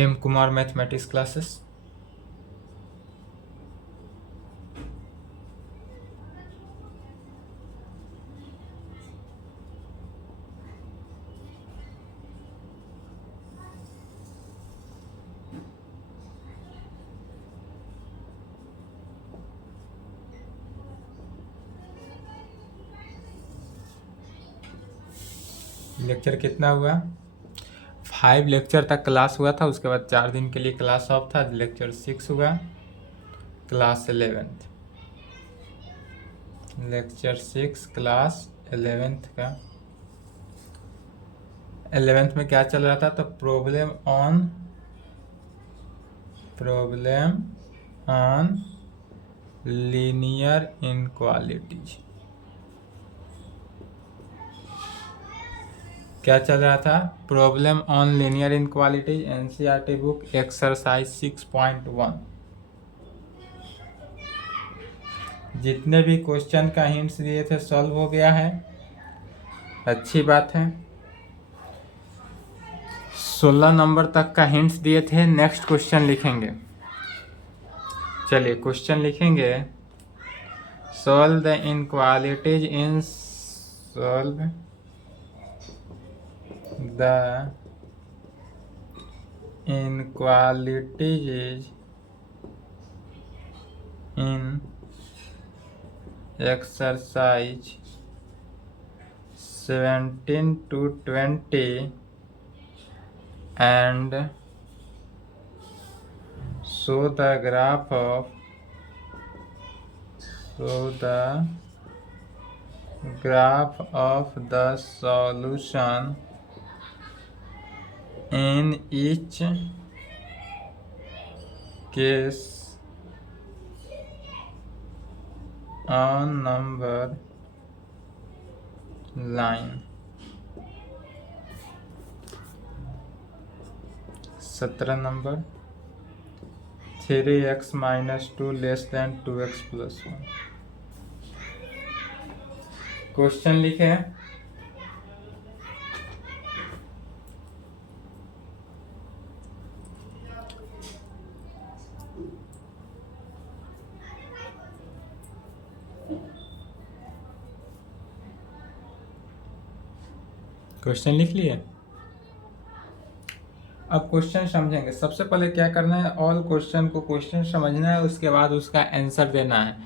M Kumar mathematics classes. Lecture कितना हुआ? 5 lecture तक क्लास हुआ था, उसके बाद 4 दिन के लिए क्लास ऑफ था। लेक्चर 6 हुआ, class 11th, lecture 6 class 11th का। 11th में क्या चल रहा था? तो प्रॉब्लम ऑन लीनियर इनक्वालिटीज। क्या चल रहा था? Problem on linear inequalities, NCERT book, exercise 6.1। जितने भी क्वेश्चन का हिंट्स दिए थे सॉल्व हो गया है, अच्छी बात है। 16 नंबर तक का हिंट्स दिए थे। नेक्स्ट क्वेश्चन लिखेंगे। चलिए क्वेश्चन लिखेंगे। Solve the inequalities in exercise 17 to 20 and show the graph of the solution in each case on number line। 17 number 3x - 2 < 2x + 1। Question लिखे। क्वेश्चन लिख लिए। अब क्वेश्चन समझेंगे। सबसे पहले क्या करना है, ऑल क्वेश्चन को क्वेश्चन समझना है, उसके बाद उसका आंसर देना है।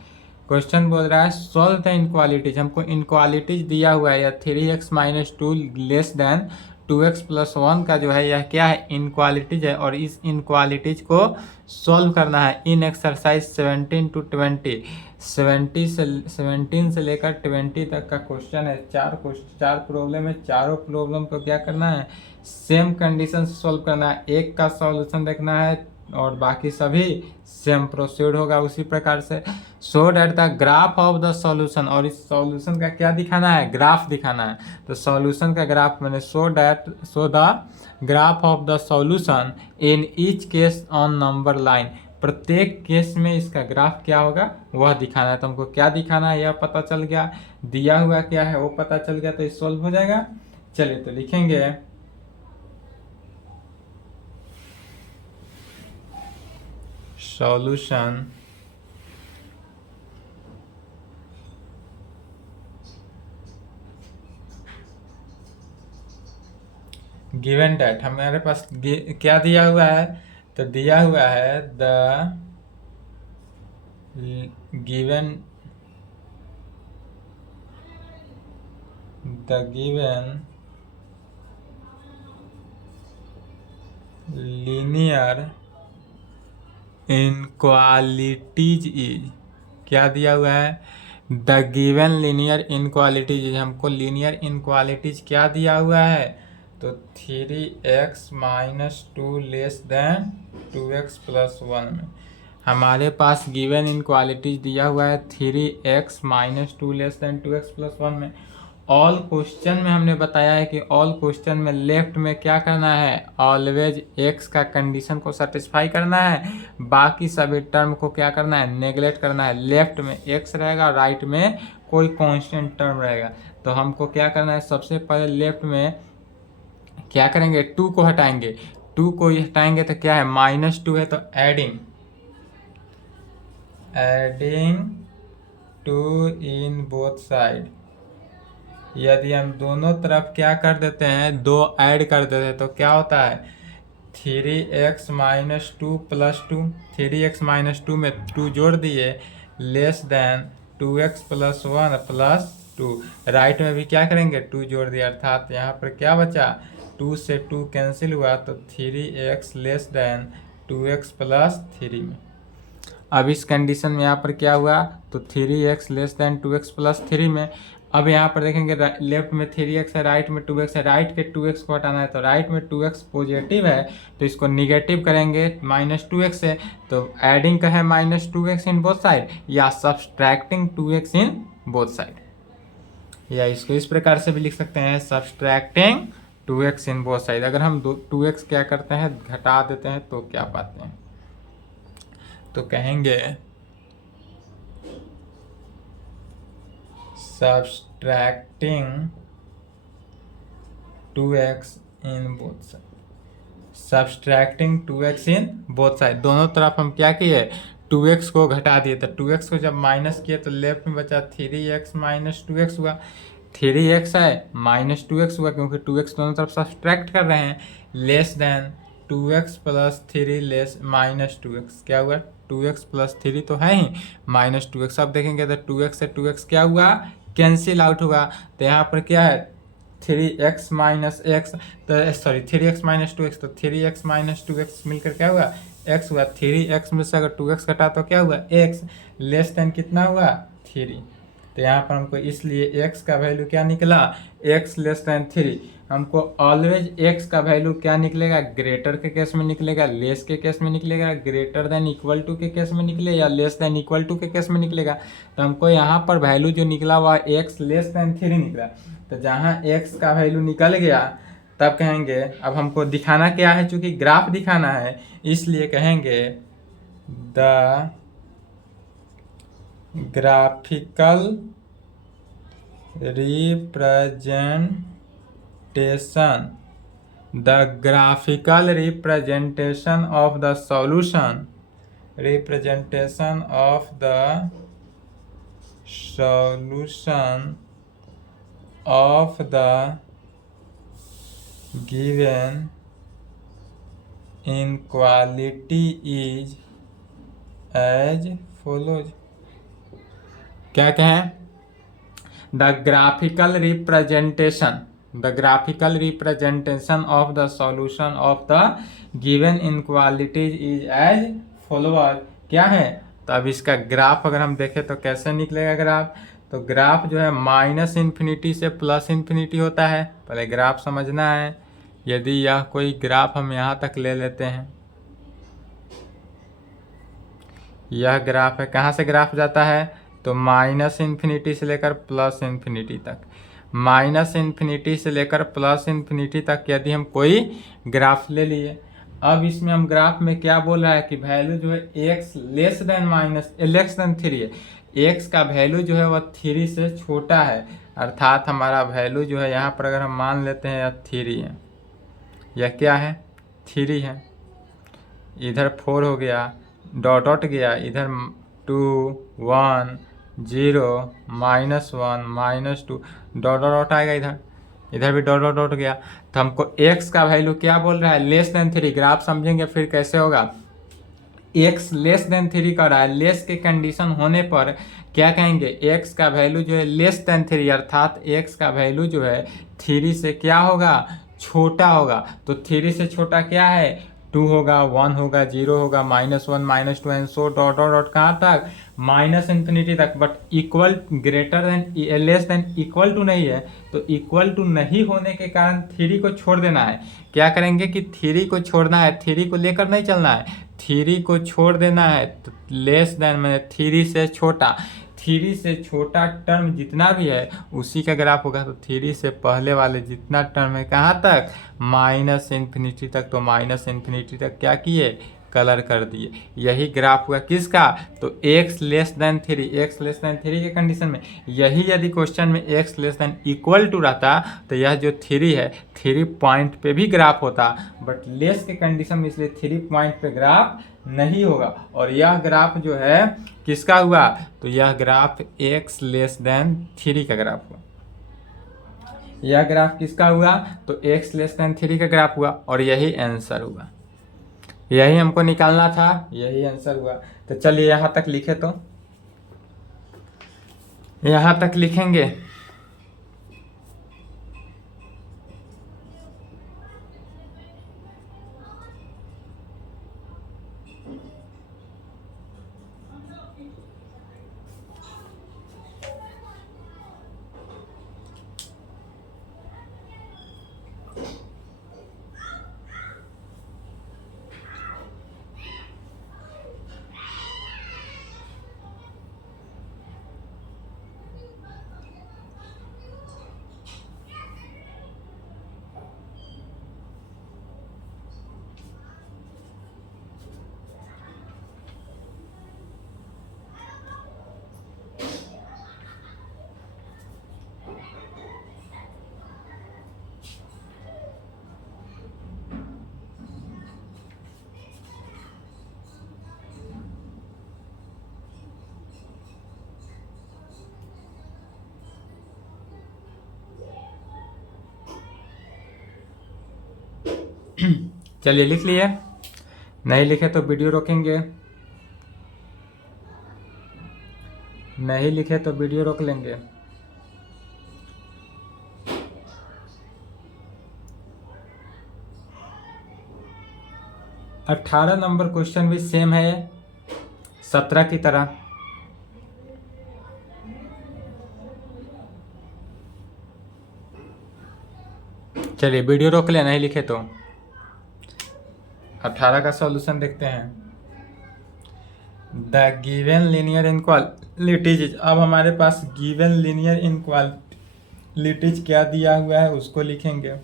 क्वेश्चन बोल रहा है सॉल्व द इनक्वालिटीज। हमको इनक्वालिटीज दिया हुआ है, या 3x - 2 < 2x + 1 का जो है यह क्या है? इनक्वालिटीज है, और इस इनक्वालिटीज को सॉल्व करना है इन एक्सरसाइज 17 to 20। 17 से लेकर 20 तक का क्वेश्चन है। 4 प्रॉब्लम है। चारों प्रॉब्लम को क्या करना है? सेम कंडीशन से सॉल्व करना है। एक का सॉल्यूशन देखना है और बाकी सभी सेम प्रोसीड होगा उसी प्रकार से। Show that the graph of the solution, और इस सॉल्यूशन का क्या दिखाना है? ग्राफ दिखाना है। तो सॉल्यूशन का ग्राफ मैंने show the graph of the solution in each case on number line. प्रत्येक केस में इसका ग्राफ क्या होगा वह दिखाना है। तो हमको क्या दिखाना है यह पता चल गया, दिया हुआ क्या है वो पता चल गया, तो ये सॉल्व हो जाएगा। चलिए तो लिखेंगे सॉल्यूशन गिवन डेट। हमारे पास क्या दिया हुआ है? तो दिया हुआ है the given linear inequalities is. क्या दिया हुआ है? The given linear inequalities is. हमको लीनियर इनक्वालिटीज क्या दिया हुआ है? तो 3x - 2 < 2x + 1 में हमारे पास गिवन इनक्वालिटीज दिया हुआ है 3x - 2 < 2x + 1 में। ऑल क्वेश्चन में हमने बताया है कि ऑल क्वेश्चन में लेफ्ट में क्या करना है? ऑलवेज x का कंडीशन को सेटिस्फाई करना है, बाकी सभी टर्म को क्या करना है? नेगलेक्ट करना है। लेफ्ट में x रहेगा, राइट में कोई कांस्टेंट टर्म रहेगा। तो हमको क्या करना है? सबसे पहले लेफ्ट में क्या करेंगे? 2 को हटाएंगे। टू को हटाएंगे तो क्या है, -2 है, तो adding two in both side. यदि हम दोनों तरफ क्या कर देते हैं, 2 ऐड कर देते हैं, तो क्या होता है, 3x - 2 + 2, 3x - 2 में 2 जोड़ दिए, लेस देन 2x + 1 + 2। राइट में भी क्या करेंगे, 2 जोड़ दिया, अर्थात यहाँ पर क्या बचा, 2 से 2 कैंसिल हुआ, तो 3x लेस देन 2x + 3 में। अब इस कंडीशन में यहाँ पर क्या हुआ, तो 3x लेस देन 2x + 3 में। अब यहाँ पर देखेंगे लेफ्ट में 3x है, राइट में 2x है, राइट के 2x को हटाना है, तो राइट में 2x पॉजिटिव है, तो इसको निगेटिव करेंगे -2x से, तो एडिंग का है -2x इन बोथ साइड, या सब्सट्रैक्टिंग 2x इन बोथ साइड, या इसको इस प्रकार से भी लिख सकते हैं, सब्सट्रैक्टिंग 2x इन बोथ साइड। अगर हम 2x क्या करते हैं, घटा देते हैं, तो क्या पाते हैं, तो कहेंगे subtracting 2x in both side, subtracting 2x in both side, दोनों तरफ हम क्या किए, 2x को घटा दिए, तो 2x को जब माइनस किए तो लेफ्ट में बचा 3x - 2x हुआ, 3x है -2x हुआ, क्योंकि 2x दोनों तरफ सब्सट्रैक्ट कर रहे हैं, less than 2x + 3 less -2x, क्या हुआ, 2x + 3 तो है ही, -2x। अब देखेंगे तो 2x से 2x क्या हुआ, कैंसिल आउट हुआ, तो यहाँ पर क्या है, 3x - x, तो सॉरी 3x - 2x, तो 3x - 2x मिलकर क्या हुआ, x हुआ, 3x में से अगर 2x घटा तो क्या हुआ, x, लेस देन कितना हुआ, 3। तो यहाँ पर हमको इसलिए x का वैल्यू क्या निकला, x लेस देन 3। हमको ऑलवेज x का वैल्यू क्या निकलेगा, ग्रेटर के केस में निकलेगा, लेस के केस में निकलेगा, ग्रेटर देन इक्वल टू के केस में निकले, या लेस देन इक्वल टू के केस में निकलेगा। तो हमको यहाँ पर वैल्यू जो निकला हुआ x लेस देन 3 निकला, तो जहाँ x का वैल्यू निकल गया तब कहेंगे, अब हमको दिखाना क्या है, चूंकि ग्राफ दिखाना है, इसलिए कहेंगे the graphical representation of the solution, of the given inequality is as follows. क्या कहें, the graphical representation of the solution of the given inequalities is as follower. क्या है, तो अब इसका ग्राफ अगर हम देखें तो कैसे निकलेगा ग्राफ, तो ग्राफ जो है -∞ से +∞ होता है। पहले ग्राफ समझना है। यदि यह कोई ग्राफ हम यहाँ तक ले लेते हैं, यह ग्राफ है, कहाँ से ग्राफ जाता है, तो -∞ से लेकर +∞ तक, -∞ से लेकर +∞ तक यदि हम कोई ग्राफ ले लिए। अब इसमें हम ग्राफ में क्या बोल रहा है कि वैल्यू जो है x लेस देन 3 है, x का वैल्यू जो है वह 3 से छोटा है, अर्थात हमारा वैल्यू जो है यहाँ पर अगर हम मान लेते हैं यह 3 है, यह क्या है, 3 है, इधर 4 हो गया, डॉट गया, इधर 2 1 0 -1 -2 डॉट आएगा, इधर भी डॉट गया। तो हमको x का वैल्यू क्या बोल रहा है, लेस देन 3। ग्राफ समझेंगे फिर कैसे होगा, x लेस देन 3 कर रहा है, लेस के कंडीशन होने पर क्या कहेंगे, x का वैल्यू जो है लेस देन 3, अर्थात x का वैल्यू जो है 3 से क्या होगा, छोटा होगा। तो 3 से छोटा क्या है, 2 होगा, 1 होगा, 0 होगा, -1 -2 एंड सो डॉट कहाँ तक, -∞ तक, but equal greater than less than equal to नहीं है। तो इक्वल टू नहीं होने के कारण 3 को छोड़ देना है। क्या करेंगे कि 3 को छोड़ना है, 3 को लेकर नहीं चलना है, 3 को छोड़ देना है। तो लेस देन में 3 से छोटा, 3 से छोटा टर्म जितना भी है उसी का ग्राफ होगा। तो 3 से पहले वाले जितना टर्म है कहाँ तक, -∞ तक। तो -∞ तक क्या किए, कलर कर दिए। यही ग्राफ हुआ किसका, तो x less than 3, x less than 3 के कंडीशन में यही यदि क्वेश्चन में x less than equal to रहता तो यह जो 3 है 3 पॉइंट पे भी ग्राफ होता, बट लेस के कंडीशन में इसलिए 3 पॉइंट पे ग्राफ नहीं होगा। और यह ग्राफ जो है किसका हुआ, तो यह ग्राफ x लेस देन 3 का ग्राफ हुआ। यह ग्राफ किसका हुआ, तो x लेस देन 3 का ग्राफ हुआ और यही आंसर हुआ। यही हमको निकालना था, यही आंसर हुआ। तो चलिए यहाँ तक लिखे, तो यहाँ तक लिखेंगे। चलिए लिख लिए, नहीं लिखे तो वीडियो रोकेंगे, नहीं लिखे तो वीडियो रोक लेंगे। अट्ठारह नंबर क्वेश्चन भी सेम है 17 की तरह। चलिए वीडियो रोक ले, नहीं लिखे तो। 18 का सॉल्यूशन देखते हैं। द गिवन लीनियर इनक्वालिटीज, अब हमारे पास गिवन लीनियर इनक्वालिटीज क्या दिया हुआ है उसको लिखेंगे।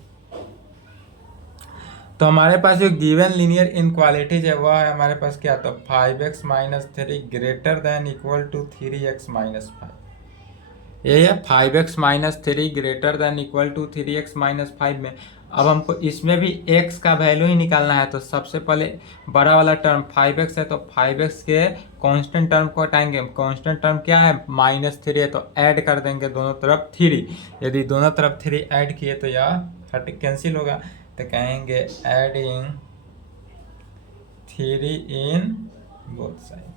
तो हमारे पास जो गिवन लीनियर इनक्वालिटीज है वह है हमारे पास क्या, तो 5x minus 3 greater than equal to 3x minus 5। यही है 5x minus 3 greater than equal to 3x minus 5 में। अब हमको इसमें भी x का वैल्यू ही निकालना है। तो सबसे पहले बड़ा वाला टर्म 5x है, तो 5x के कांस्टेंट टर्म को हटाएंगे। कांस्टेंट टर्म क्या है, -3 है, तो ऐड कर देंगे दोनों तरफ 3। यदि दोनों तरफ 3 ऐड किए तो यह हट कैंसिल होगा, तो कहेंगे एडिंग 3 इन बोथ साइड।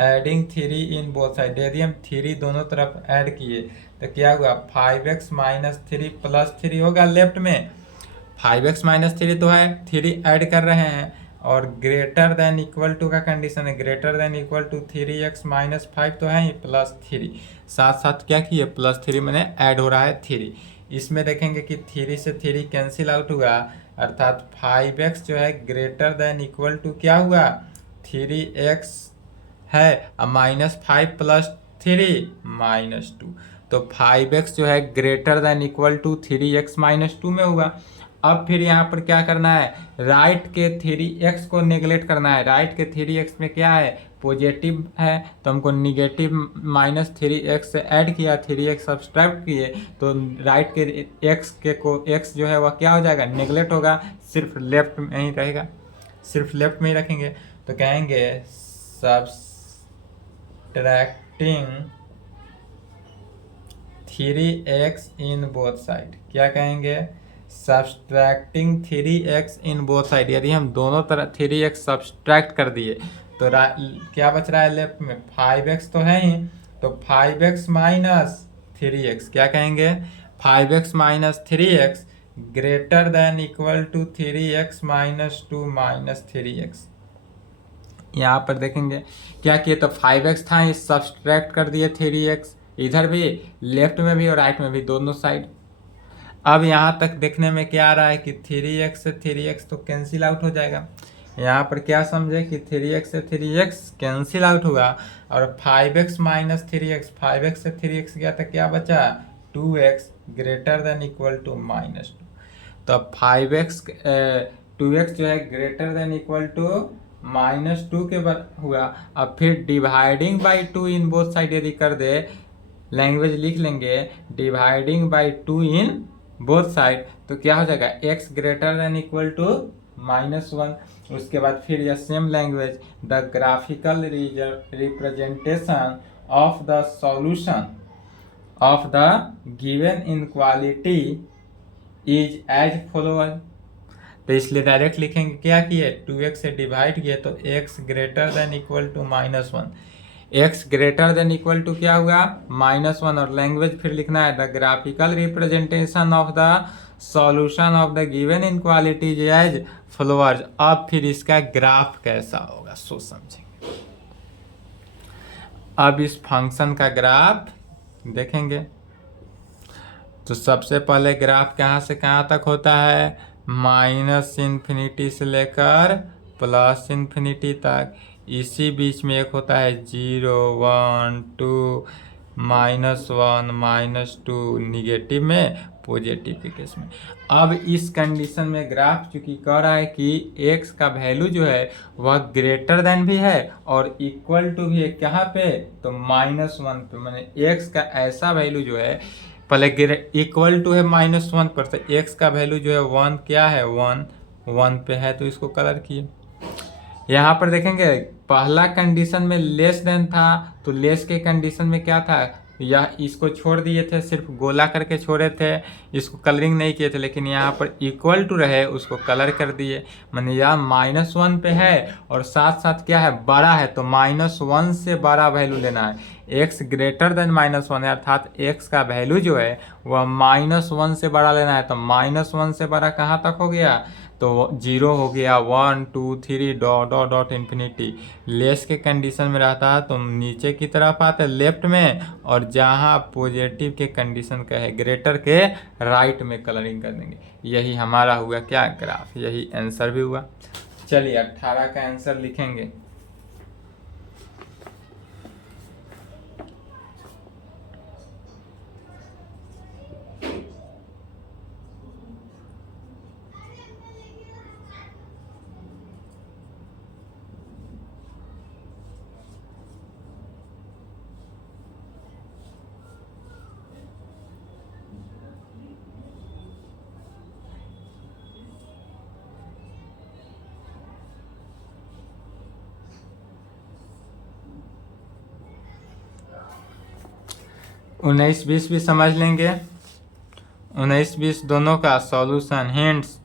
एडिंग 3 इन बोथ साइड, यदि हम 3 दोनों तरफ ऐड किए तो क्या हुआ, 5x माइनस 3 प्लस 3 होगा लेफ्ट में। 5x माइनस 3 तो है, 3 ऐड कर रहे हैं और ग्रेटर देन इक्वल टू का कंडीशन है, greater than equal to 3x minus 5 तो है ही, प्लस 3 साथ साथ क्या किए, प्लस 3 मैंने ऐड हो रहा है 3। इसमें देखेंगे कि 3 से 3 कैंसिल आउट हुआ, अर्थात 5x जो है ग्रेटर देन इक्वल टू क्या हुआ, 3x है, और -5 प्लस 3 -2, तो 5x जो है greater than equal to 3x minus 2 में हुआ। अब फिर यहाँ पर क्या करना है, राइट के 3x को नेगलेक्ट करना है। राइट के 3x में क्या है, पॉजिटिव है, तो हमको निगेटिव -3x से ऐड किया, 3x सब्सट्रैक्ट किए, तो राइट के x के को x जो है वह क्या हो जाएगा, नेगलेक्ट होगा, सिर्फ लेफ्ट में ही रहेगा, सिर्फ लेफ्ट में ही रखेंगे। तो कहेंगे सब्सट्रैक्टिंग 3x इन बोथ साइड, क्या कहेंगे, सब्सट्रैक्टिंग 3x इन बोथ साइड। यदि हम दोनों तरफ 3x सब्सट्रैक्ट कर दिए तो क्या बच रहा है लेफ्ट में, 5x तो है ही, तो 5x माइनस 3x, क्या कहेंगे, 5x minus 3x greater than equal to 3x minus 2 minus 3x। यहाँ पर देखेंगे क्या किए, तो 5x था, इस सब्सट्रैक्ट कर दिए 3x, इधर भी लेफ्ट में भी और राइट में भी, दोनों साइड। अब यहाँ तक देखने में क्या आ रहा है कि 3x से 3x तो कैंसिल आउट हो जाएगा। यहाँ पर क्या समझे कि 3x से 3x कैंसिल आउट हुआ, और 5x माइनस 3x, 5x से 3x गया तो क्या बचा, 2x greater than equal to -2। तो 5x 2x जो है ग्रेटर देन इक्वल टू -2 के बराबर हुआ। अब फिर dividing by 2 in both side यदि कर दे, लैंग्वेज लिख लेंगे dividing by 2 in both side, तो क्या हो जाएगा x greater than equal to -1। उसके बाद फिर यह same language, the graphical representation of the solution of the given inequality is as follower. तो इसलिए डायरेक्ट लिखेंगे क्या किए, 2x से डिवाइड किए तो x greater than equal to -1, x greater than equal to क्या हुआ -1, और लैंग्वेज फिर लिखना है the graphical representation of the solution of the given inequalities as followers. अब फिर इसका ग्राफ कैसा होगा सो समझेंगे। अब इस फंक्शन का ग्राफ देखेंगे तो सबसे पहले ग्राफ कहाँ से कहाँ तक होता है, -∞ से लेकर +∞ तक। इसी बीच में एक होता है 0 1 2 -1 -2 निगेटिव में, पॉजिटिव के केस में। अब इस कंडीशन में ग्राफ चूंकि कह रहा है कि x का वैल्यू जो है वह ग्रेटर देन भी है और इक्वल टू भी है, कहाँ पे, तो -1 पे। मैंने x का ऐसा वैल्यू जो है पहले इक्वल टू है -1 पर, तो x का वैल्यू जो है 1 क्या है 1 पे है, तो इसको कलर किए। यहाँ पर देखेंगे पहला कंडीशन में लेस देन था, तो लेस के कंडीशन में क्या था, यह इसको छोड़ दिए थे, सिर्फ गोला करके छोड़े थे, इसको कलरिंग नहीं किए थे। लेकिन यहाँ पर इक्वल टू रहे उसको कलर कर दिए, माने यह -1 पे है और साथ साथ क्या है बड़ा है, तो -1 से बड़ा वैल्यू लेना है। x ग्रेटर देन -1 है, अर्थात x का वैल्यू जो है वह -1 से बड़ा लेना है। तो -1 से बड़ा कहाँ तक हो गया, तो 0 हो गया, 1 2 3 dot dot dot infinity. Less के कंडीशन में रहता है तो नीचे की तरफ आते लेफ्ट में, और जहाँ पॉजिटिव के कंडीशन का है ग्रेटर के राइट में कलरिंग कर देंगे। यही हमारा हुआ क्या ग्राफ, यही आंसर भी हुआ। चलिए 18 का आंसर लिखेंगे। उन्नीस बीस भी समझ लेंगे, 19-20 दोनों का सॉल्यूशन हिंट्स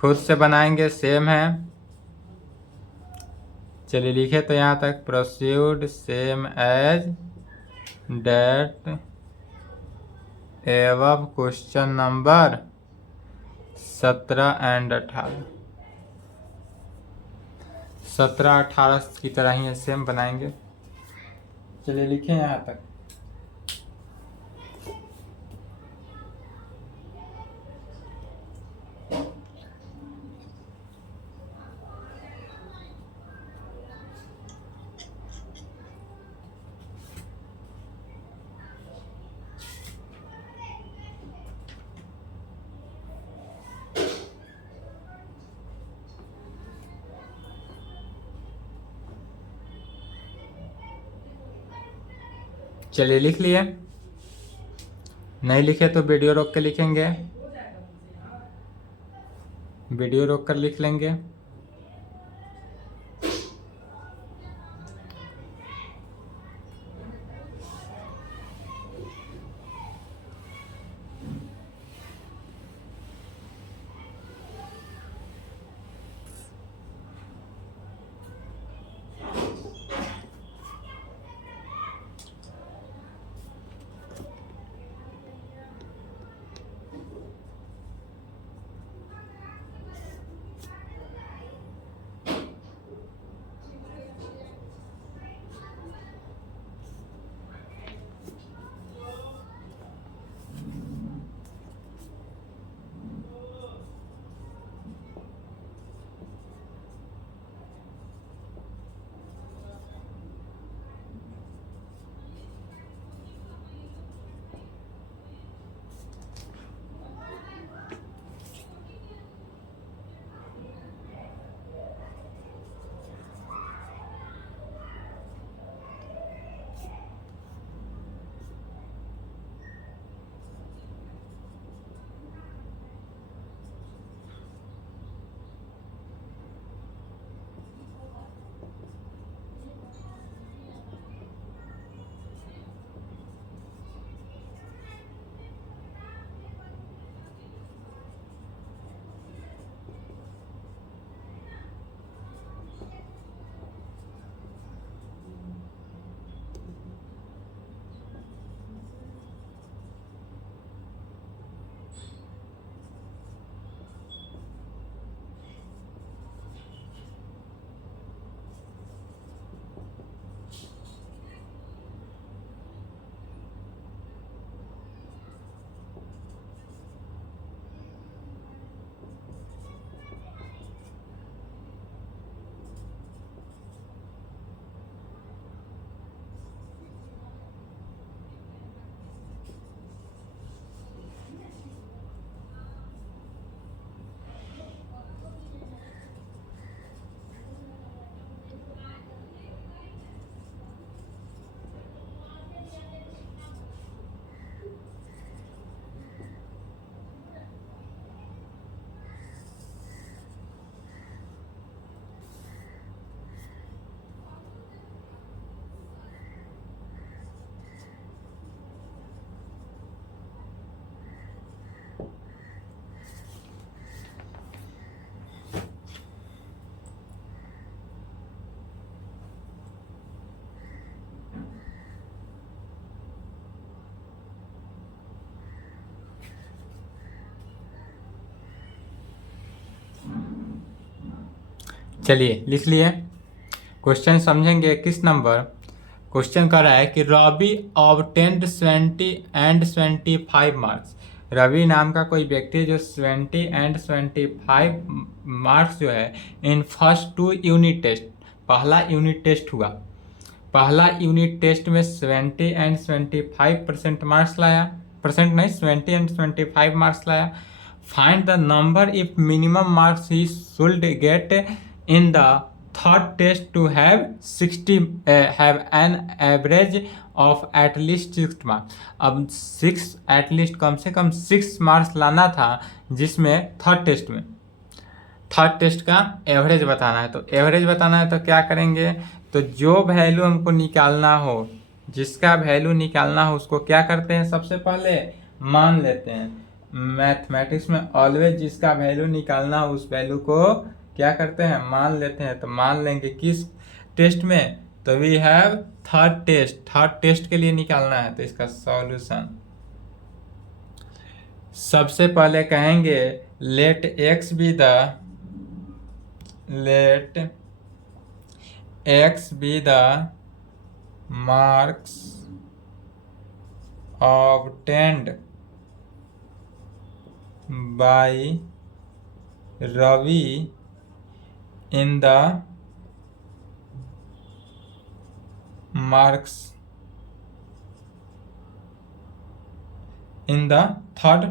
खुद से बनाएंगे, सेम है। चलिए लिखे तो यहाँ तक, प्रोसीड सेम एज डेट एवं क्वेश्चन नंबर 17 एंड 18, 17-18 की तरह ही सेम बनाएंगे। चलिए लिखें यहाँ तक। चलिए लिख लिए, नहीं लिखे तो वीडियो रोक के लिखेंगे, वीडियो रोक कर लिख लेंगे। चलिए लिख लिए। क्वेश्चन समझेंगे। किस नंबर क्वेश्चन कर रहा है कि Ravi obtained 20 and 25 marks. Ravi नाम का कोई व्यक्ति है जो 20 एंड 25 मार्क्स जो है इन फर्स्ट 2 यूनिट टेस्ट, पहला यूनिट टेस्ट हुआ, पहला यूनिट टेस्ट में 70 एंड 25% मार्क्स लाया, परसेंट नहीं 70 एंड 25 मार्क्स लाया। Find the number if minimum marks he should get in the third test to have 60 have an average of at least 6 marks. अब 6 at least कम से कम 6 marks लाना था, जिसमें थर्ड टेस्ट का एवरेज बताना है। तो एवरेज बताना है तो क्या करेंगे, तो जो वैल्यू हमको निकालना हो, जिसका वैल्यू निकालना हो उसको क्या करते हैं, सबसे पहले मान लेते हैं। मैथमेटिक्स में ऑलवेज जिसका वैल्यू निकालना हो उस वैल्यू को क्या करते हैं, मान लेते हैं। तो मान लेंगे किस टेस्ट में, तो वी हैव थर्ड टेस्ट के लिए निकालना है। तो इसका सॉल्यूशन सबसे पहले कहेंगे let x be the marks obtained by Ravi in the marks in the third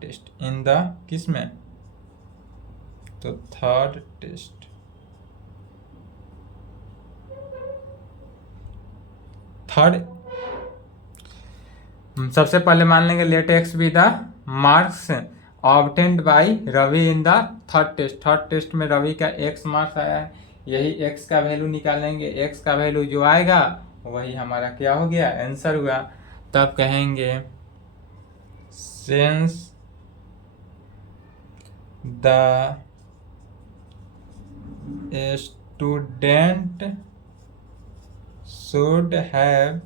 test, in the किस में, तो थर्ड टेस्ट। सबसे पहले मान लेंगे let x be the marks obtained by Ravi in the third test में रवि का एक्स मार्क्स आया है, यही एक्स का वैल्यू निकालेंगे। एक्स का वैल्यू जो आएगा वही हमारा क्या हो गया, आंसर हुआ। तब कहेंगे since the student should have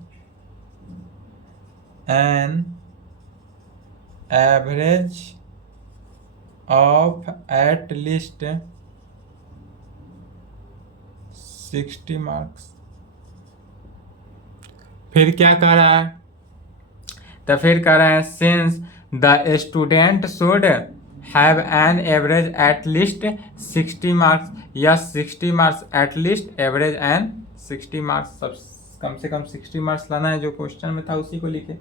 an average of at least 60 marks। फिर क्या कह रहा है, तो फिर कह रहा है since the student should have an average eight least 60 marks, या 60 marks at least average and 60 marks, सब कम से कम 60 मार्क्स लाना है। जो क्वेश्चन में था उसी को लिखे।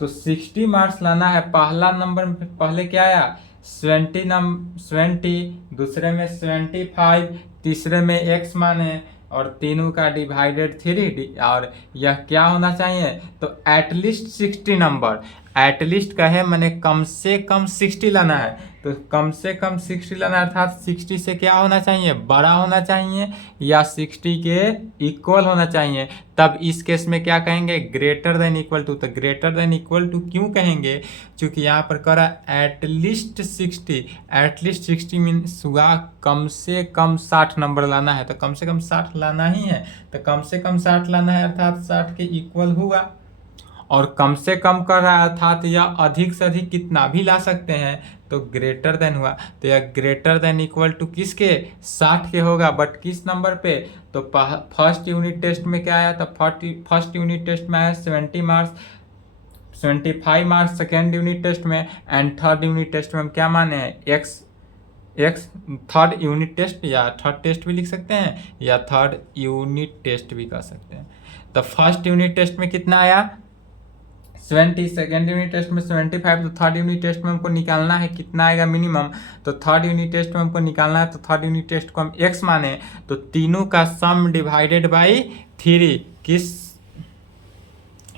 तो 60 मार्क्स लाना है। पहला नंबर में पहले क्या आया 20, दूसरे में 75, तीसरे में x माने, और तीनों का डिवाइडेड 3, और यह क्या होना चाहिए, तो एटलीस्ट 60 नंबर। एटलीस्ट का है मैंने कम से कम 60 लाना है, तो कम से कम 60 लाना है, अर्थात 60 से क्या होना चाहिए, बड़ा होना चाहिए या 60 के इक्वल होना चाहिए। तब इस केस में क्या कहेंगे, ग्रेटर देन इक्वल टू। तो ग्रेटर देन इक्वल टू क्यों कहेंगे, क्योंकि यहाँ पर करा एटलीस्ट 60 मीन्स हुआ कम से कम 60 नंबर लाना है। तो कम से कम 60 लाना ही है, तो कम से कम 60 लाना है, अर्थात 60 के इक्वल हुआ। और कम से कम कर रहा है, अर्थात या अधिक से अधिक कितना भी ला सकते हैं, तो ग्रेटर देन हुआ। तो यह ग्रेटर देन इक्वल टू किसके, 60 के होगा। बट किस नंबर पे, तो फर्स्ट यूनिट टेस्ट में क्या आया, तो फर्स्ट यूनिट टेस्ट में आया 70 marks, 75 marks second unit test में, एंड थर्ड यूनिट टेस्ट में हम क्या माने हैं, एक्स थर्ड यूनिट टेस्ट, या थर्ड टेस्ट भी लिख सकते हैं, या थर्ड यूनिट टेस्ट भी कह सकते हैं। तो फर्स्ट यूनिट टेस्ट में कितना आया 70, सेकेंड यूनिट टेस्ट में 75, तो थर्ड यूनिट टेस्ट में हमको निकालना है कितना आएगा मिनिमम, तो थर्ड यूनिट टेस्ट में हमको निकालना है, तो थर्ड यूनिट टेस्ट को हम x माने, तो तीनों का सम डिवाइडेड बाई 3,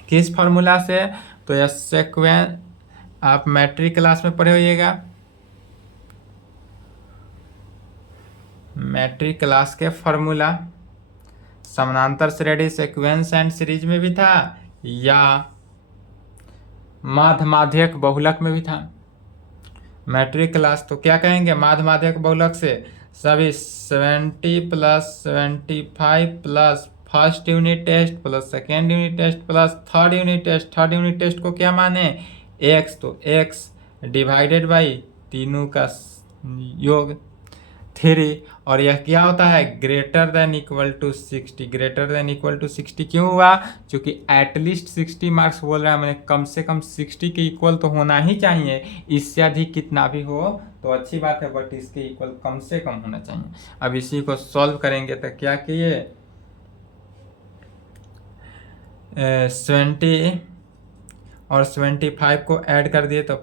किस फार्मूला से, तो यह सेक्वेंस आप मैट्रिक क्लास में पढ़े होइएगा, मैट्रिक क्लास के फार्मूला समानांतर श्रेणी सीक्वेंस एंड सीरीज में भी था, या माध्यक बहुलक में भी था मैट्रिक क्लास। तो क्या कहेंगे, माध्यक बहुलक से सभी 70 plus 75 plus first unit test plus second unit test plus third unit test को क्या माने, x, तो x डिवाइडेड बाई तीनों का योग 3 और यह क्या होता है greater than equal to 60। Greater than equal to 60 क्यों हुआ? क्योंकि एटलीस्ट 60 मार्क्स बोल रहा है, मैंने कम से कम 60 के इक्वल तो होना ही चाहिए। इससे अधिक कितना भी हो तो अच्छी बात है, बट इसके इक्वल कम से कम होना चाहिए। अब इसी को सॉल्व करेंगे तो क्या किए 70 और 75 को ऐड कर दिए तो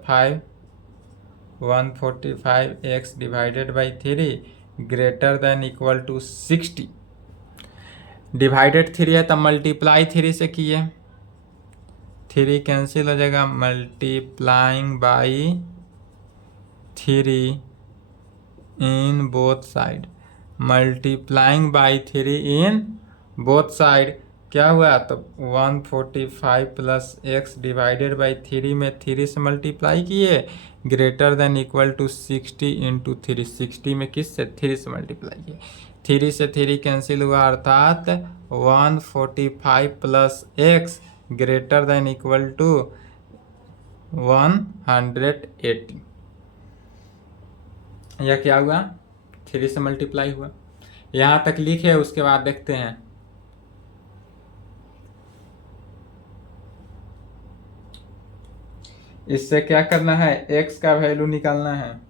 145x divided by 3 greater than equal to 60। Divided 3 है तो मल्टीप्लाई 3 से किए, 3 कैंसिल हो जाएगा, multiplying by 3 in both side, multiplying by 3 in both side क्या हुआ तो 145 प्लस एक्स डिवाइडेड बाई 3 में 3 से मल्टीप्लाई किए greater than equal to 60 into 3। 60 में किस से 3 से मल्टीप्लाई किए, 3 से 3 कैंसिल हुआ अर्थात 145 plus x greater than equal to 180। यह क्या हुआ 3 से मल्टीप्लाई हुआ। यहाँ तक लिखे, उसके बाद देखते हैं इससे क्या करना है, x का वैल्यू निकालना है।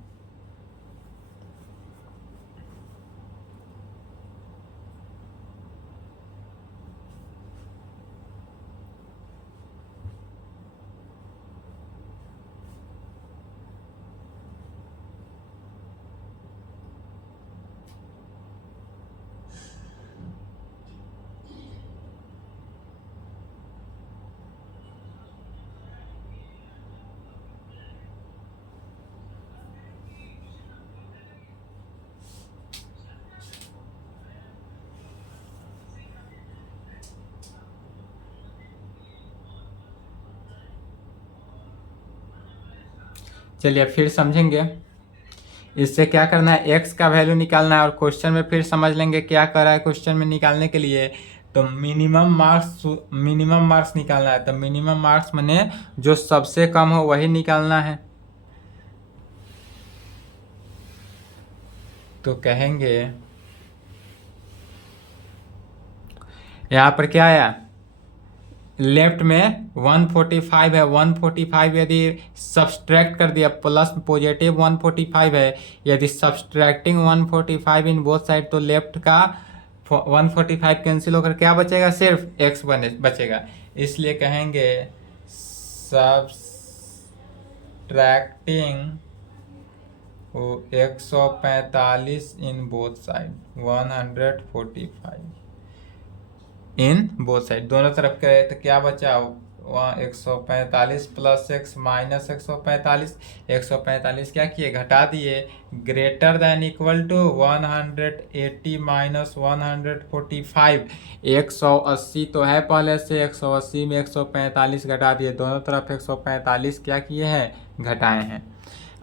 चलिए फिर समझेंगे। इससे क्या करना है, x का वैल्यू निकालना है और क्वेश्चन में फिर समझ लेंगे क्या कर रहा है क्वेश्चन में निकालने के लिए। तो मिनिमम मार्क्स निकालना है, तो मिनिमम मार्क्स माने जो सबसे कम हो वही निकालना है। तो कहेंगे यहाँ पर क्या आया, लेफ्ट में 145 है, 145 यदि सब्सट्रैक्ट कर दिया प्लस पॉजिटिव 145 है, यदि सब्सट्रैक्टिंग 145 इन बोथ साइड तो लेफ्ट का 145 कैंसिल होकर क्या बचेगा, सिर्फ x बचेगा। इसलिए कहेंगे सब्सट्रैक्टिंग 145 इन बोथ साइड 145 इन बोथ साइड, दोनों तरफ करे तो क्या बचा वहाँ 145 प्लस एक्स माइनस 145। 145 क्या किए घटा दिए, greater than equal to 180 minus 145। 180 तो है पहले से, 180 में 145 घटा दिए, दोनों तरफ 145 क्या किए हैं घटाए हैं।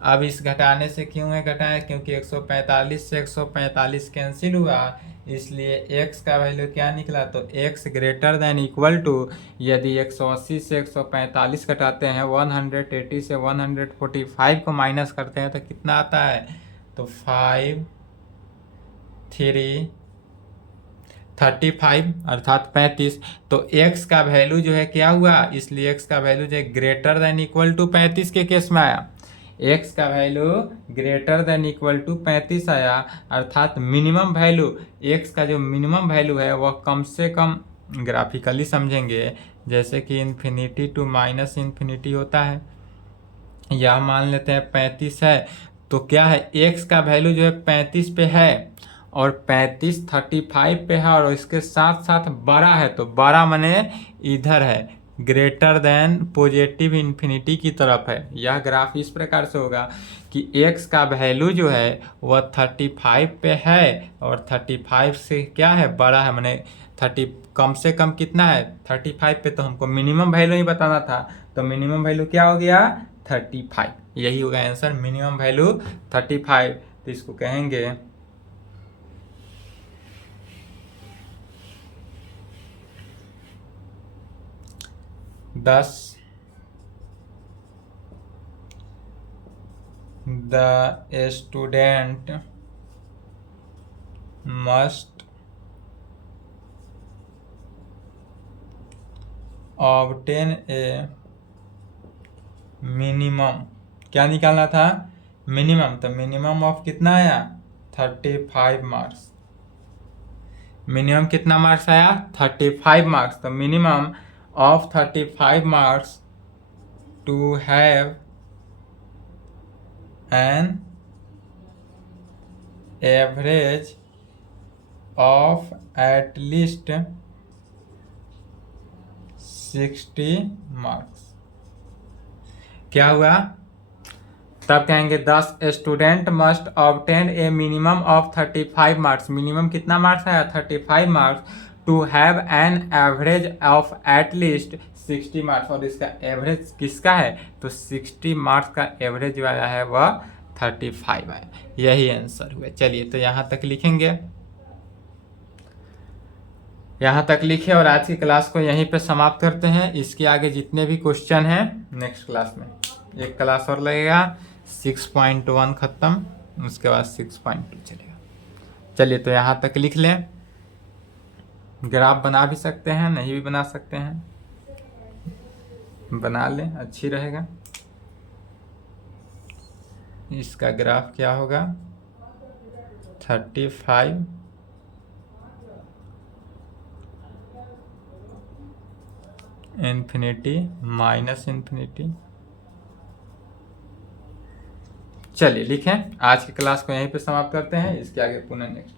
अब इस घटाने से क्यों है घटाए, क्योंकि 145 से 145 कैंसिल हुआ, इसलिए x का वैल्यू क्या निकला तो x greater than equal to, यदि 180 से 145 घटाते हैं 180 से 145 को माइनस करते हैं तो कितना आता है, तो 35 अर्थात 35। तो x का वैल्यू जो है क्या हुआ, इसलिए x का वैल्यू जो है ग्रेटर देन इक्वल टू 35 के केस में आया, x का value greater than equal to 35 आया, अर्थात मिनिमम वैल्यू x का जो मिनिमम वैल्यू है वह कम से कम, ग्राफिकली समझेंगे जैसे कि इन्फिनिटी टू माइनस इन्फिनिटी होता है, यह मान लेते हैं 35 है, तो क्या है x का वैल्यू जो है 35 पे है और 35 35 पे है और इसके साथ साथ बड़ा है, तो बड़ा माने इधर है, ग्रेटर देन पॉजिटिव इन्फिनिटी की तरफ है। यह ग्राफ इस प्रकार से होगा कि x का वैल्यू जो है वह 35 पे है और 35 से क्या है बड़ा है, माने 30 कम से कम कितना है 35 पे, तो हमको मिनिमम वैल्यू ही बताना था, तो मिनिमम वैल्यू क्या हो गया 35, यही होगा आंसर, मिनिमम वैल्यू 35। तो इसको कहेंगे the student must obtain a minimum, क्या निकालना था, मिनिमम। तो मिनिमम ऑफ कितना आया, 35 मार्क्स। मिनिमम कितना मार्क्स आया, 35 मार्क्स। तो minimum of 35 marks to have an average of at least 60 marks. क्या हुआ, तब कहेंगे 10 student must obtain a minimum of 35 marks. Minimum कितना मार्क्स आया, 35 marks, to have an average of at least 60 marks. और इसका एवरेज किसका है, तो 60 मार्क्स का एवरेज जो आया है वह 35 है। यही आंसर हुआ। चलिए तो यहाँ तक लिखेंगे, यहाँ तक लिखे और आज की क्लास को यहीं पे समाप्त करते हैं। इसके आगे जितने भी क्वेश्चन हैं नेक्स्ट क्लास में, एक क्लास और लगेगा, 6.1 खत्म, उसके बाद 6.2 चलेगा। चलिए तो यहाँ तक लिख लें। ग्राफ बना भी सकते हैं, नहीं भी बना सकते हैं, बना लें, अच्छी रहेगा। इसका ग्राफ क्या होगा, 35 इन्फिनिटी माइनस इन्फिनिटी। चलिए लिखें, आज की क्लास को यहीं पे समाप्त करते हैं, इसके आगे पुनः नेक्स्ट